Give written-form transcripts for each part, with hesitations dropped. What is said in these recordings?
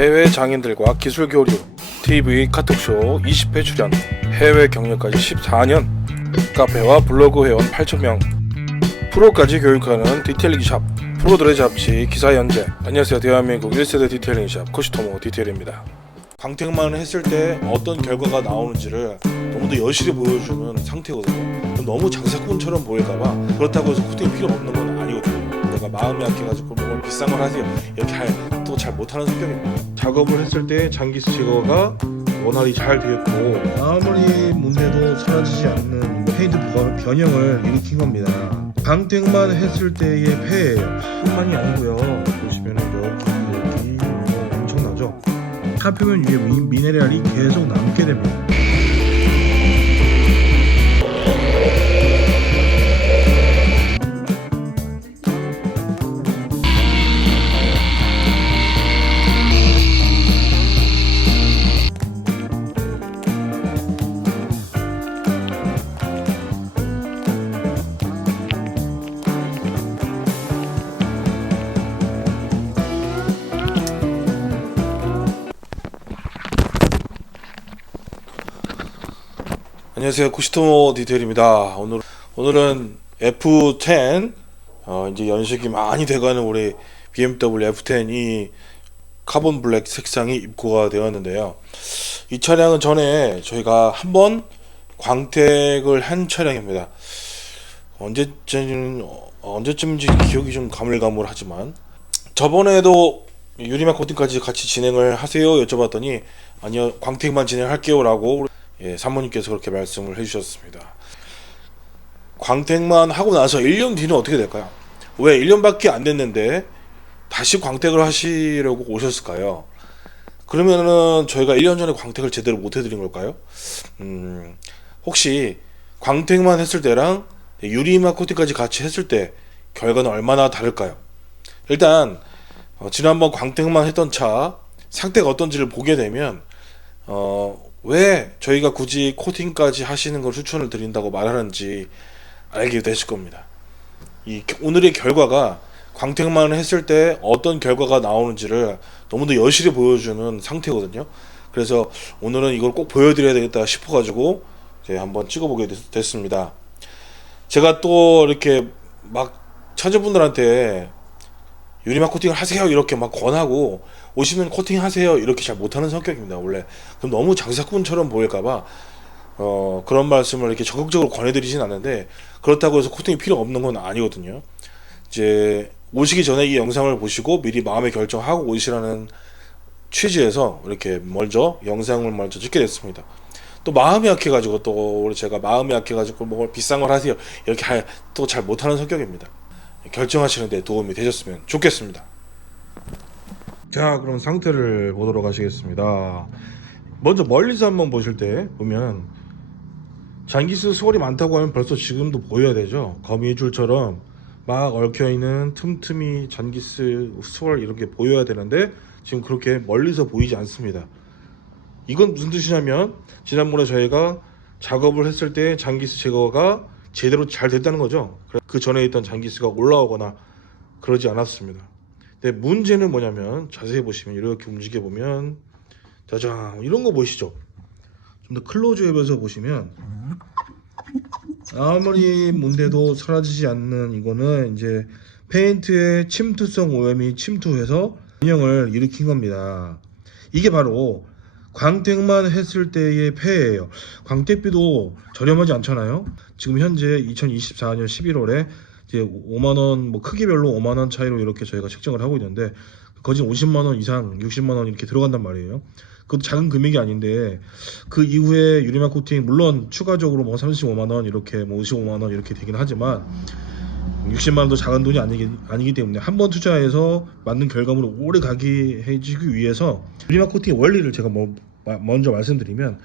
해외 장인들과 기술 교류, TV 카톡쇼 20회 출연, 해외 경력까지 14년, 카페와 블로그 회원 8,000명, 프로까지 교육하는 디테일링 샵, 프로들의 잡지 기사 연재. 안녕하세요. 대한민국 1세대 디테일링 샵 코시토모 디테일입니다. 광택만 했을 때 어떤 결과가 나오는지를 너무도 여실히 보여주는 상태거든요. 너무 장사꾼처럼 보일까봐 그렇다고 해서 코팅이 필요 없는 건 아니거든요. 내가 마음이 약해가지고 뭐 비싼 걸 하세요 이렇게 또 잘 못하는 성격입니다. 작업을 했을 때 장기스 제거가 원활히 잘 되었고 아무리 문대도 사라지지 않는 페인트 변형을 일으킨 겁니다. 광택만 했을 때의 폐예요. 뿐만이 아니고요. 보시면은 여기 엄청나죠. 살펴면 위에 미네랄이 계속 남게 됩니다. 안녕하세요. 코시토모 디테일입니다. 오늘은 F10 이제 연식이 많이 돼가는 우리 BMW F10이 카본 블랙 색상이 입고가 되었는데요. 이 차량은 전에 저희가 한번 광택을 한 차량입니다. 언제쯤인지 기억이 좀 가물가물하지만 저번에도 유리막 코팅까지 같이 진행을 하세요 여쭤봤더니 아니요, 광택만 진행할게요 라고 사모님께서 그렇게 말씀을 해주셨습니다. 광택만 하고 나서 1년 뒤는 어떻게 될까요? 왜 1년밖에 안 됐는데 다시 광택을 하시려고 오셨을까요? 그러면은 저희가 1년 전에 광택을 제대로 못 해드린 걸까요? 혹시 광택만 했을 때랑 유리막 코팅까지 같이 했을 때 결과는 얼마나 다를까요? 일단 지난번 광택만 했던 차 상태가 어떤지를 보게 되면 왜 저희가 굳이 코팅까지 하시는 걸 추천을 드린다고 말하는지 알게 되실 겁니다. 오늘의 결과가 광택만 했을 때 어떤 결과가 나오는지를 너무도 여실히 보여주는 상태거든요. 그래서 오늘은 이걸 꼭 보여드려야 되겠다 싶어가지고 한번 찍어보게 됐습니다. 제가 또 이렇게 막 차주분들한테 유리막 코팅을 하세요 이렇게 막 권하고 오시면 코팅 하세요 이렇게 잘 못하는 성격입니다. 원래 그럼 너무 장사꾼처럼 보일까봐 그런 말씀을 이렇게 적극적으로 권해드리진 않는데, 그렇다고 해서 코팅이 필요 없는 건 아니거든요. 이제 오시기 전에 이 영상을 보시고 미리 마음의 결정하고 오시라는 취지에서 이렇게 영상을 먼저 찍게 됐습니다. 또 마음이 약해가지고 또 제가 마음이 약해가지고 뭐 비싼 걸 하세요 이렇게 또 잘 못하는 성격입니다. 결정하시는데 도움이 되셨으면 좋겠습니다. 자, 그럼 상태를 보도록 하시겠습니다. 먼저 멀리서 한번 보실 때 보면 장기스 수월이 많다고 하면 벌써 지금도 보여야 되죠. 거미줄처럼 막 얽혀있는 틈틈이 장기스 수월 이렇게 보여야 되는데 지금 그렇게 멀리서 보이지 않습니다. 이건 무슨 뜻이냐면 지난번에 저희가 작업을 했을 때 장기스 제거가 제대로 잘 됐다는 거죠. 그 전에 있던 장기스가 올라오거나 그러지 않았습니다. 근데 문제는 뭐냐면 자세히 보시면 이렇게 움직여 보면 짜잔 이런 거 보이시죠? 좀 더 클로즈업에서 보시면 아무리 문대도 사라지지 않는 이거는 이제 페인트의 침투성 오염이 침투해서 변형을 일으킨 겁니다. 이게 바로 광택만 했을 때의 폐예요. 광택비도 저렴하지 않잖아요. 지금 현재 2024년 11월에 이제 5만원 뭐 크기별로 5만원 차이로 이렇게 저희가 책정을 하고 있는데 거진 50만원 이상 60만원 이렇게 들어간단 말이에요. 그것도 작은 금액이 아닌데 그 이후에 유리막 코팅 물론 추가적으로 뭐 35만원 이렇게 뭐 55만원 이렇게 되긴 하지만 60만원도 작은 돈이 아니기 때문에 한번 투자해서 맞는 결과물을 오래 가게 해주기 위해서 유리막 코팅의 원리를 제가 먼저 말씀드리면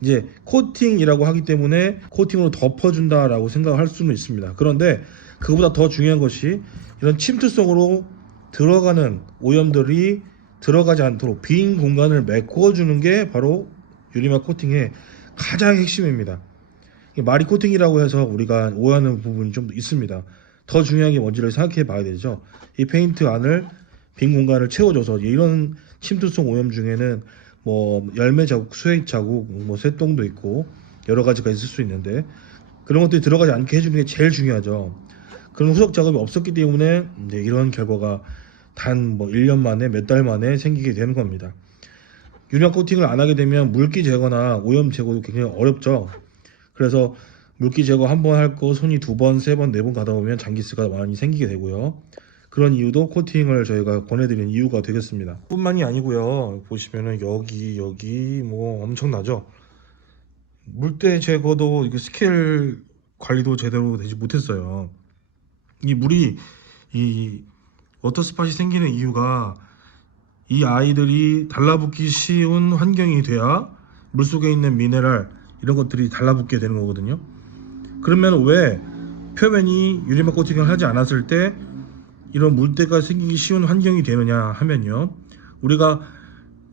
이제 코팅이라고 하기 때문에 코팅으로 덮어준다라고 생각할 수는 있습니다. 그런데 그보다 더 중요한 것이 이런 침투성으로 들어가는 오염들이 들어가지 않도록 빈 공간을 메꿔주는 게 바로 유리막 코팅의 가장 핵심입니다. 마리 코팅이라고 해서 우리가 오해하는 부분이 좀 있습니다. 더 중요한 게 뭔지를 생각해 봐야 되죠. 이 페인트 안을 빈 공간을 채워줘서 이런 침투성 오염 중에는 뭐 열매 자국, 수액 자국, 뭐 쇠똥도 있고 여러 가지가 있을 수 있는데 그런 것들이 들어가지 않게 해주는 게 제일 중요하죠. 그런 후속 작업이 없었기 때문에 이런 결과가 단 뭐 1년 만에 몇 달 만에 생기게 되는 겁니다. 유리막 코팅을 안 하게 되면 물기 제거나 오염 제거도 굉장히 어렵죠. 그래서 물기 제거 한 번 할 거 손이 2번, 3번, 4번 가다 보면 장기스가 많이 생기게 되고요. 그런 이유도 코팅을 저희가 권해드리는 이유가 되겠습니다. 뿐만이 아니고요. 보시면은 여기 뭐 엄청나죠. 물때 제거도 이거 스케일 관리도 제대로 되지 못했어요. 이 물이 이 워터스팟이 생기는 이유가 이 아이들이 달라붙기 쉬운 환경이 돼야 물속에 있는 미네랄 이런 것들이 달라붙게 되는 거거든요. 그러면 왜 표면이 유리막 코팅을 하지 않았을 때 이런 물때가 생기기 쉬운 환경이 되느냐 하면요. 우리가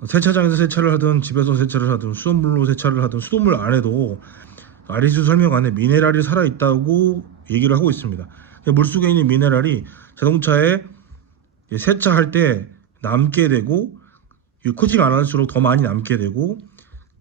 세차장에서 세차를 하든 집에서 세차를 하든 수돗물로 세차를 하든 수돗물 안에도 아리수 설명 안에 미네랄이 살아있다고 얘기를 하고 있습니다. 물속에 있는 미네랄이 자동차에 세차할 때 남게 되고 코팅 안 할수록 더 많이 남게 되고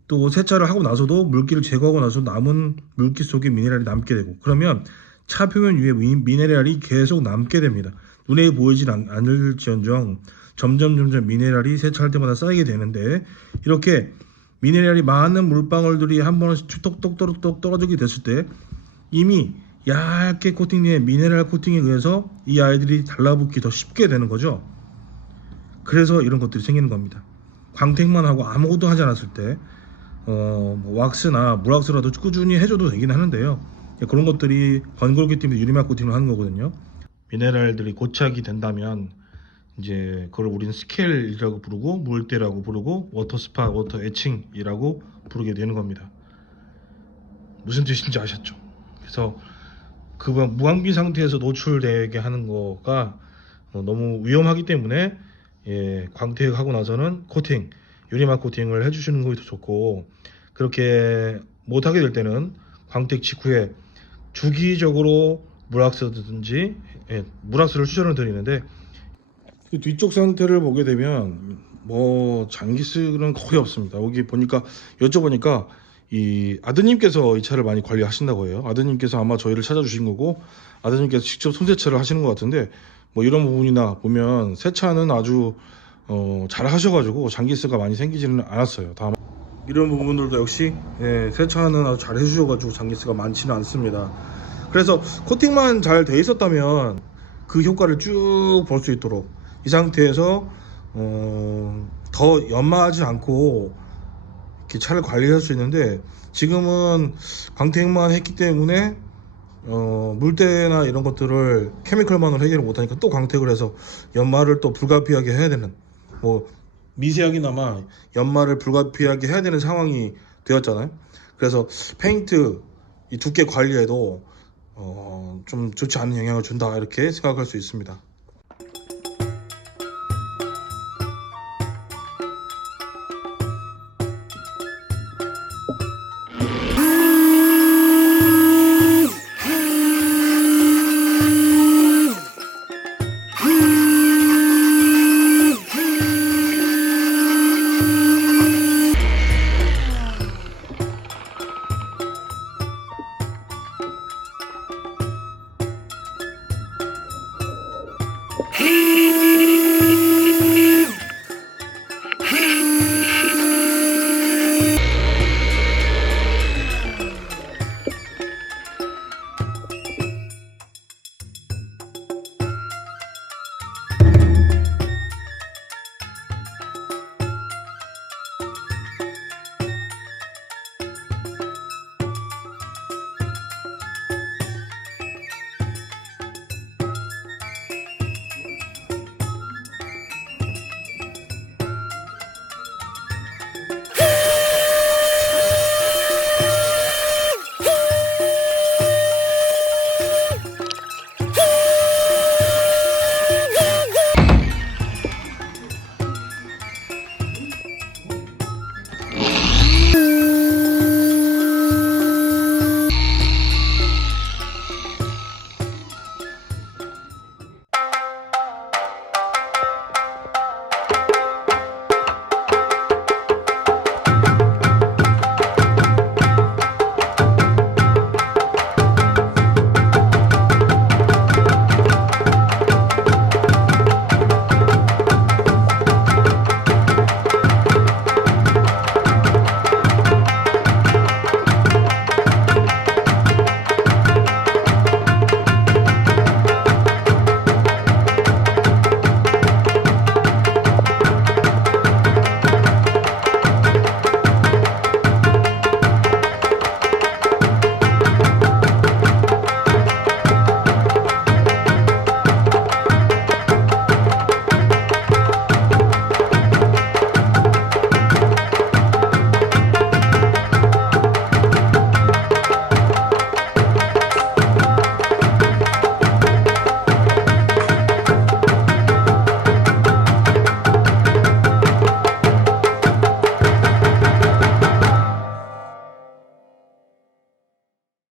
또 세차를 하고 나서도 물기를 제거하고 나서 남은 물기 속에 미네랄이 남게 되고 그러면 차 표면 위에 미네랄이 계속 남게 됩니다. 눈에 보이진 않을지언정 점점 미네랄이 세차할 때마다 쌓이게 되는데 이렇게 미네랄이 많은 물방울들이 한 번씩 톡톡톡 떨어지게 됐을 때 이미 얇게 코팅된 미네랄 코팅에 의해서 이 아이들이 달라붙기 더 쉽게 되는 거죠. 그래서 이런 것들이 생기는 겁니다. 광택만 하고 아무것도 하지 않았을 때 뭐 왁스나 물왁스라도 꾸준히 해줘도 되긴 하는데요. 그런 것들이 번거롭기 때문에 유리막 코팅을 하는 거거든요. 미네랄들이 고착이 된다면 이제 그걸 우리는 스케일이라고 부르고 물때라고 부르고 워터스팟, 워터 에칭이라고 부르게 되는 겁니다. 무슨 뜻인지 아셨죠? 그래서 그 무방비 상태에서 노출되게 하는 거가 너무 위험하기 때문에 광택하고 나서는 코팅, 유리막 코팅을 해주시는 것이 더 좋고 그렇게 못하게 될 때는 광택 직후에 주기적으로 물왁스든지 물왁스를 추천을 드리는데 뒤쪽 상태를 보게 되면 뭐 장기스는 거의 없습니다. 여기 보니까 여쭤보니까 이 아드님께서 이 차를 많이 관리하신다고 해요. 아드님께서 아마 저희를 찾아주신 거고 아드님께서 직접 손세차를 하시는 것 같은데 뭐 이런 부분이나 보면 세차는 아주 잘 하셔가지고 장기스가 많이 생기지는 않았어요. 다만 이런 부분들도 역시 세차는 아주 잘 해주셔가지고 장기스가 많지는 않습니다. 그래서 코팅만 잘 돼 있었다면 그 효과를 쭉 볼 수 있도록 이 상태에서 더 연마하지 않고 이렇게 차를 관리할 수 있는데 지금은 광택만 했기 때문에 물때나 이런 것들을 케미컬만으로 해결을 못하니까 또 광택을 해서 연마를 또 불가피하게 해야 되는 뭐 미세하게나마 연마를 불가피하게 해야 되는 상황이 되었잖아요. 그래서 페인트 이 두께 관리에도 좀 좋지 않은 영향을 준다 이렇게 생각할 수 있습니다.